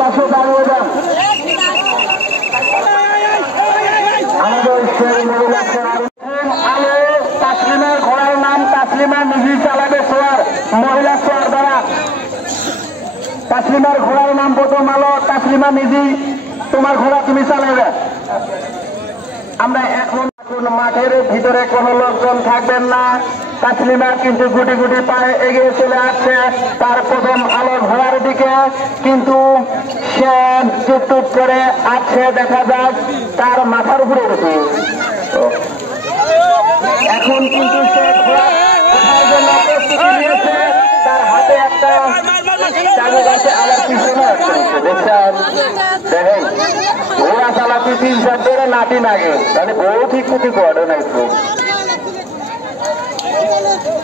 পাশে দাঁড়িয়ে যান। আমাদের সেই মহিলা আলো তাসলিমার ঘোড়ার নাম তাসলিমা নিজে চালাবে সোয়ার, মহিলা সোয়ার দ্বারা। তাসলিমার ঘোড়ার নাম প্রথম আলো তাসলিমা নিজে, তোমার ঘোড়া তুমি চালাবে। আমরা এখন মাঠের ভিতরে কোনো লোকজন থাকবেন না। তাসলিমা কিন্তু গুটি গুটি পায়ে এগিয়ে চলে আসছে তার প্রথম আলো ঘোড়ার দিকে, কিন্তু সে চুপ করে আসছে। দেখা যাক তার মাথার উপরে উঠে। এখন কিন্তু সে ঘোড়া ওঠার জন্য প্রস্তুতি নিয়েছে। তার হাতে একটা চাবুক আছে, আবার পিছনে দেখছেন। দেখেন ঘোড়া চালাতে 3-4 ধরে নাটি নাগে, তাহলে বউ ঠিক কুটি করে না। একটু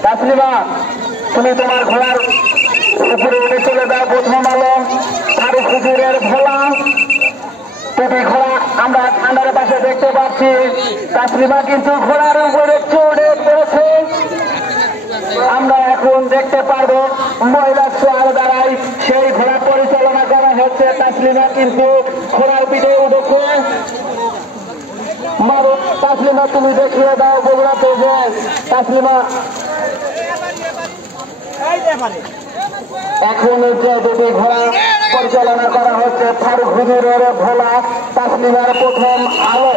তাসলিমা তুমি তোমার ঘোড়ার উপরে উঠে চলে যাও। প্রথম আলো ফারুক হুজুরের ভোলা টুপি ঘোড়া আমরা ঠান্ডার পাশে দেখতে পাচ্ছি। তাসলিমা কিন্তু ঘোড়ার উপরে চড়ে পড়েছে। আমরা এখন দেখতে পারবো মহিলা সোয়ার দ্বারাই সেই ঘোড়া পরিচালনা করা হচ্ছে। তাসলিমা কিন্তু ঘোড়ার পিঠে উঠেছে। তাসলিমা তুমি দেখিয়ে দাও বগুড়াতে যে তাসলিমা এখন যে দুটি ঘোড়া পরিচালনা করা হচ্ছে ফারুক হুজুরের ভোলা, তাসলিমার প্রথম আলো।